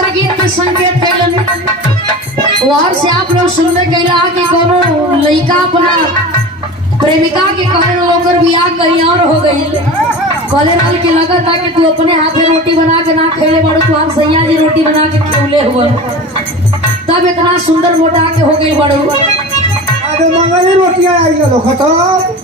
दूसरा गीत में संकेत कैलन और से आप लोग सुनने कैला कि कोनो लड़का अपना प्रेमिका के कहने लोकर बियाह कहीं और हो गई कहले रहल के लगा था कि तू अपने हाथे रोटी बना के ना खेले बड़ो तू हम सैया जी रोटी बना के खिलौले हुआ तब इतना सुंदर मोटा के हो गई बड़ो अरे मंगली रोटियां आई गलो खत्म।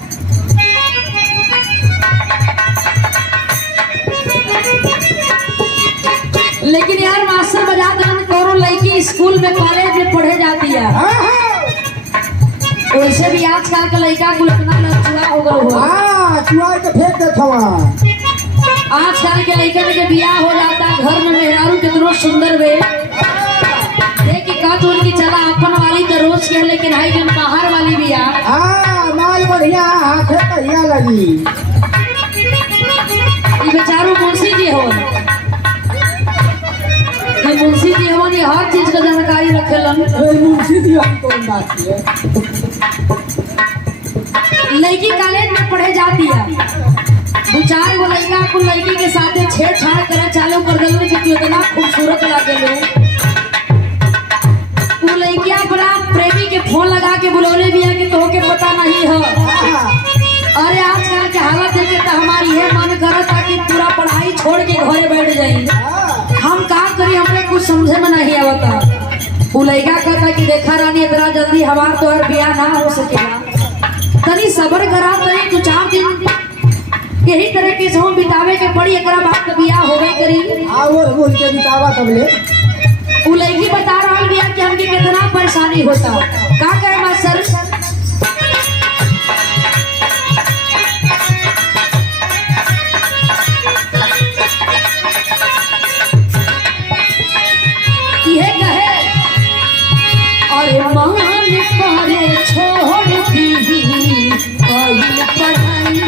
लेकिन यार मास्टर बजा देन करो लड़की स्कूल में कॉलेज में पढ़े जाती है वैसे भी आजकल का लड़का को इतना लचुआ हो गया हुआ चुआ के फेंक दे थवा। आजकल के लड़के के बियाह हो जाता है घर में मेहरारू कितनो सुंदर वे देखी का तो उनकी चला अपन वाली तो रोज के लेकिन हाई जन बाहर वाली बियाह माल बढ़िया हाथे कहिया लगी ये बेचारू मुंशी जी हो ये मुंशी जी हो ये हर चीज का जानकारी रखेलन मुंशी जी हम तो बात है। लड़की कॉलेज में पढ़े जाती है दो चार गो लड़का को लड़की के साथ छेड़छाड़ करे चालू कर दिल कि इतना खूबसूरत लगे लो वो लड़कियां अपना प्रेमी के फोन लगा के बुलौले भी है कि तो के पता नहीं है। अरे आजकल के हालत देखे तो हमारी ये मन करता कि पूरा पढ़ाई छोड़ के घरे बैठ जाए हम का करी हमें कुछ समझे में नहीं आवता। वो लड़का कहता कि देखा रानी इतना जल्दी हमार तो और बियाह ना हो सकेगा तनी सबर करा तनी दो चार दिन यही तरह के समय बितावे के पड़ी एक बात बियाह होवे करी और बोल के बितावा तबले वो लड़की बता रहा बियाह कि हमके कितना परेशानी होता का कहे मास्टर ये कहे अरे मान करे छोड़ दी कहीं पढ़ाई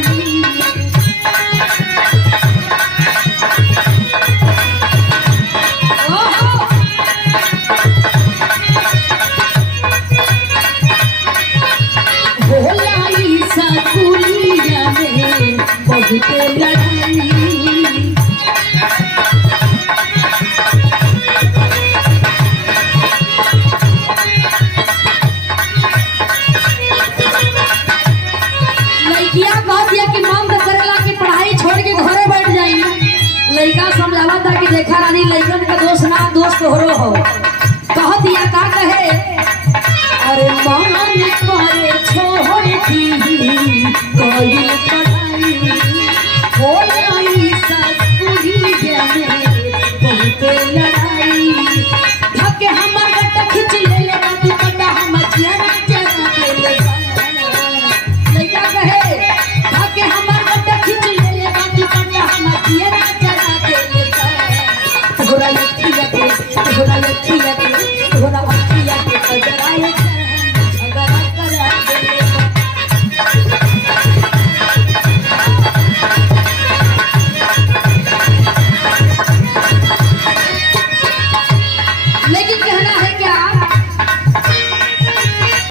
भोलाई सकुलिया में बहुत लड़ाई लड़का समझावा था कि देखा रानी लड़कन का दोस्त ना दोस्त हो रो हो कह दिया का कहे अरे मान करे छोड़ दी कोई पढ़ाई हो लाई सकुलिया में बहुत लड़ाई धके हमर गट खिंच ले ले तू पता हम चेहरा चेहरा ले ले लड़का कहे धके हमर गट खिंच ले ले तू पता हम चेहरा थोड़ा लखिया के थोड़ा अखिया के कजराए अगर करा दे लेकिन